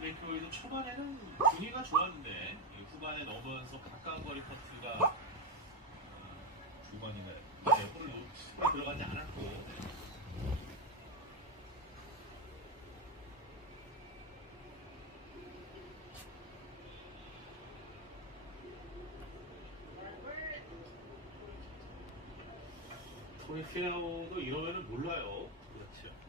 루멘코이도 초반에는 분위기가 좋았는데 후반에 넘어서 가까운 거리 퍼트가 중간인가요? 네, 홀을 들어가지 않았고. 토니 피나우도 이러면은 몰라요. 그렇죠.